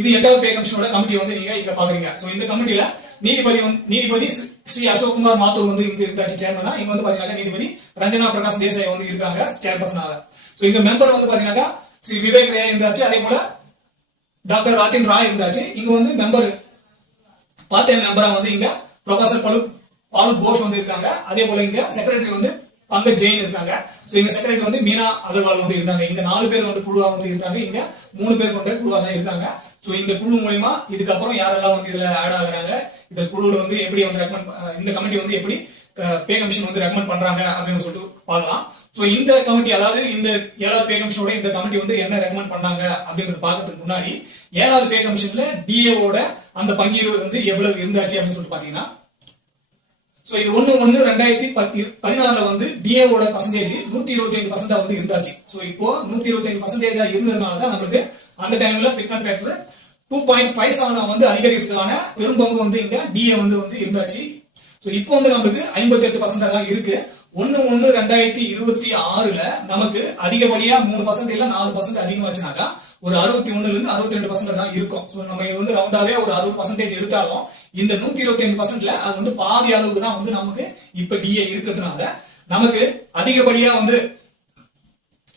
இது 8வது பே கமிஷனோட கமிட்டி வந்து நீங்க இங்க பாக்குறீங்க. சோ இந்த கமிட்டில நீதிபதி ஸ்ரீ அசோக்குமார் மாத்தூர் வந்து இங்க இருந்தாச்சு சேர்மனா. இங்க வந்து பாத்தீங்கன்னா நீதிபதி ரஞ்சனா பிரகாஷ் தேசாய் வந்து இருக்காங்க சேர்பர்சனாக. சோ இங்க மெம்பர் வந்து பாத்தீங்கன்னா ஸ்ரீ விவேக் ரே இருந்தாச்சு. அதே போல டாக்டர் ராத்தின் ராய் இருந்தாச்சு. இங்க வந்து மெம்பர் பார்ட் டைம் மெம்பரா வந்து இங்க ப்ரொஃபசர் பாலு கோஷ் வந்து இருக்காங்க. அதே போல இங்க செக்ரட்டரி வந்து பங்கஜ் ஜெயின் இருக்காங்க. சோ இங்க செக்ரட்டரி வந்து மீனா அகர்வால் வந்து இருந்தாங்க. இங்க 4 பேர் வந்து குழுவா வந்து இருக்காங்க. இங்க 3 பேர் கொண்ட குழுவா தான் இருக்காங்க. சோ இந்த குழு மூலமா இதுக்கப்புறம் யாரெல்லாம் வந்து இதுல ஆட் ஆகுறாங்க, இந்த குழுல வந்து எப்படி வந்து ரெக்கமெண்ட், இந்த கமிட்டி வந்து எப்படி பே கமிஷன் வந்து ரெக்கமெண்ட் பண்றாங்க அப்படின்னு சொல்லிட்டு பார்க்கலாம். சோ இந்த கமிட்டி, அதாவது இந்த 7வது பே கமிஷனோட இந்த கமிட்டி வந்து என்ன ரெக்கமெண்ட் பண்ணாங்க அப்படின்றது பார்க்கறதுக்கு முன்னாடி 7வது பே கமிஷன்ல டிஏவோட அந்த பங்கீடு வந்து எவ்வளவு இருந்தாச்சு அப்படின்னு சொல்லிட்டு பாத்தீங்கன்னா, சோ இது 1/1/2014 வந்து டிஏவோட பர்சன்டேஜ் 125% வந்து இருந்தாச்சு. சோ இப்போ 125% இருந்ததுனால தான் நமக்கு அந்த டைம்ல ஃபிட்மென்ட் ஃபேக்டர் 2.57 வந்து அதிகரிக்கிறதுக்கான பெரும்பங்கு வந்து இங்க டிஏ வந்து இருந்தாச்சு. சோ இப்போ வந்து நமக்கு 58% தான் இருக்கு. 1/1/2026ல நமக்கு அதிகப்படியா 3% இல்ல 4% அதிகமாச்சுனாக்கா ஒரு 61ல இருந்து 62% தான் இருக்கும். சோ நம்ம இது வந்து ரவுண்டாவே ஒரு 60% எடுத்தாலும் இந்த 125%ல அது வந்து பாதி அளவுக்கு தான் வந்து நமக்கு இப்ப டிஏ இருக்கிறதுனால நமக்கு அதிகப்படியா வந்து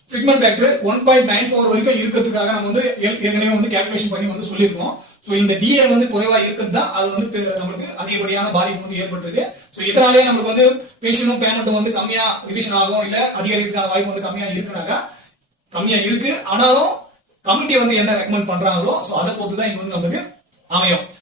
ஃபிட்மென்ட் ஃபேக்டர் 1.94 வரைக்கும் இருக்கிறதுக்காக நம்ம வந்து ஏற்கனவே வந்து கால்குலேஷன் பண்ணி வந்து சொல்லியிருக்கோம். சோ இந்த டிஏ வந்து குறைவா இருக்கிறது தான் அது வந்து நமக்கு அதிகப்படியான பாதிப்பு வந்து ஏற்பட்டிருக்கு. சோ இதனாலே நமக்கு வந்து பென்ஷனும் பேமெண்ட்டும் வந்து கம்மியா ரிவிஷன் ஆகும், இல்ல அதிகரிக்கிறதுக்கான வாய்ப்பு வந்து கம்மியா இருக்குனாக்கா கம்மியா இருக்கு. ஆனாலும் கமிட்டி வந்து என்ன ரெக்கமெண்ட் பண்றாங்களோ சோ அதை பொறுத்து தான் இங்க வந்து நமக்கு அமையும்.